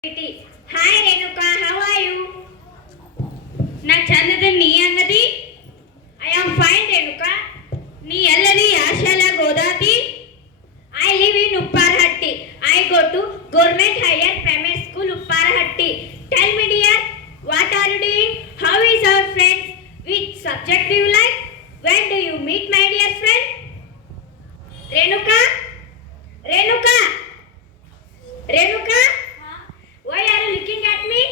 Hi Renuka, how are you? Na ಚಂದದ ನೀ ಅಂಗದಿ? I am fine Renuka. ನೀ ಎಲ್ಲದಿ ಯಾವ ಶಾಲೆಗೆ ಓದಾತಿ? I live in Upparhatti. I go to Government Higher Primary School Upparhatti. Tell me dear, what are you doing? How is our friends? Which subject do you like? When do you meet my dear friend? Renuka? Renuka? Renuka? Why are you looking at me?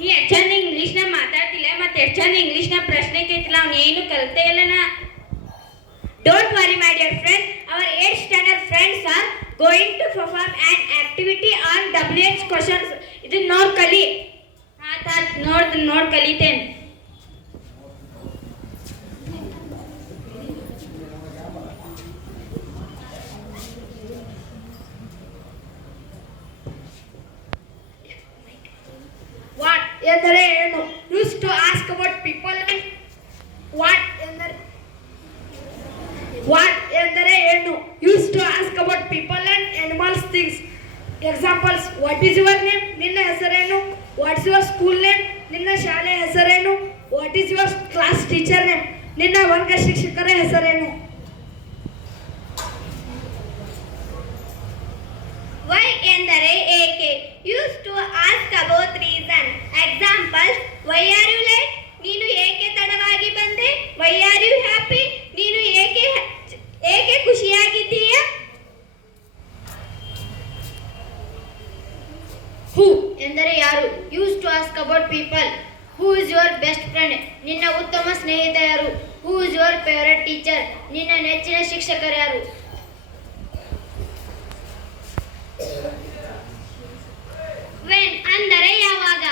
ನೀ ಹೆಚ್ಚಂದ ಇಂಗ್ಲಿಷ್ನ ಮಾತಾಡ್ತಿಲ್ಲ ಮತ್ತೆ ಹೆಚ್ಚಂದ ಇಂಗ್ಲಿಷ್ನ ಪ್ರಶ್ನೆ ಕೇಳ್ತಿಲ್ಲ ಅವನು ಏನು ಕಲಿತೇ ಇಲ್ಲನ. Don't worry my dear friend, our 8th standard friends are going to perform an activity on WH questions. ಇದು ನೋಡ್ ಕಲಿ. ನೋಡ್ ಕಲಿತೇನೆ. What ಎಂದರೆ ಏನು? Used to ask about people and what ಎಂದರೆ ಏನು? Used to ask about people and animals things. Examples: What is your name? ನಿನ್ನ ಹೆಸರೇನು? What's your school name? ನಿನ್ನ ಶಾಲೆ ಹೆಸರೇನು? What is your class teacher name? ನಿನ್ನ ವರ್ಗ ಶಿಕ್ಷಕರ ಹೆಸರೇನು? Why ಎಂದರೆ ಏಕೆ? Used to ask about reason. Examples: Why are you late? ನೀನು ಏಕೆ ತಡವಾಗಿ ಬಂದೆ? Why are you happy? ನೀನು ಏಕೆ ಖುಷಿಯಾಗಿದ್ದೀಯ? Who ಎಂದರೆ ಯಾರು? Used to ask about people. Who is your best friend? ನಿನ್ನ ಉತ್ತಮ ಸ್ನೇಹಿತ ಯಾರು? Who is your favorite teacher? ನಿನ್ನ ನೆಚ್ಚಿನ ಶಿಕ್ಷಕರು ಯಾರು? When ಅಂದರೆ ಯಾವಾಗ?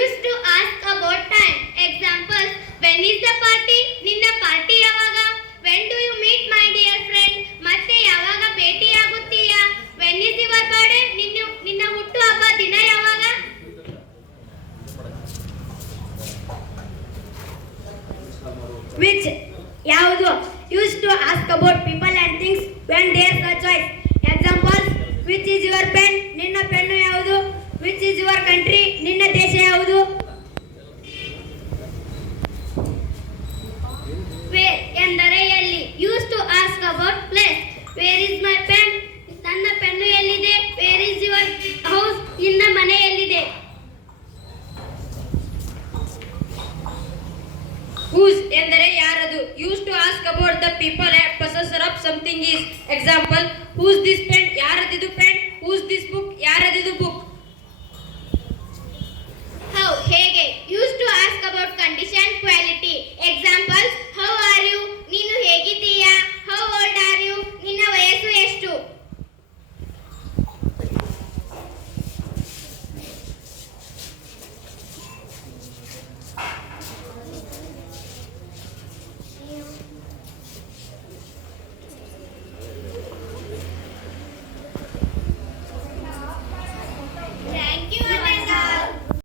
Used to ask about time. Examples: When is the party? ನಿನ್ನ ಪಾರ್ಟಿ ಯಾವಾಗ? When do you meet my dear friend? ಮತ್ತೆ ಯಾವಾಗ ಭೇಟಿಯಾಗುತ್ತೀಯ? When is your birthday? ನಿನ್ನ ಹುಟ್ಟುಹಬ್ಬ ದಿನ ಯಾವಾಗ? which ಯಾವುದು? Used to ask about people and things when there's a choice. Examples: Which is your pen? ನಿನ್ನ ಪೆನ್ನು ಯಾವುದು? Which is your country? ನಿನ್ನ ದೇಶ ಯಾವುದು? Where ಎಂದರೆ ಎಲ್ಲಿ? Used to ask about place. Where is my pen? ನನ್ನ pen ಎಲ್ಲಿದೆ? Where is your house? ನಿನ್ನ ಮನೆ ಎಲ್ಲಿದೆ? Whose ಎಂದರೆ ಯಾರದು? Used to ask about the people and possessor of something is. Example: Who's this pen? ಯಾರದಿದು ಪೆನ್? Who's this book? ಯಾರದಿದು book?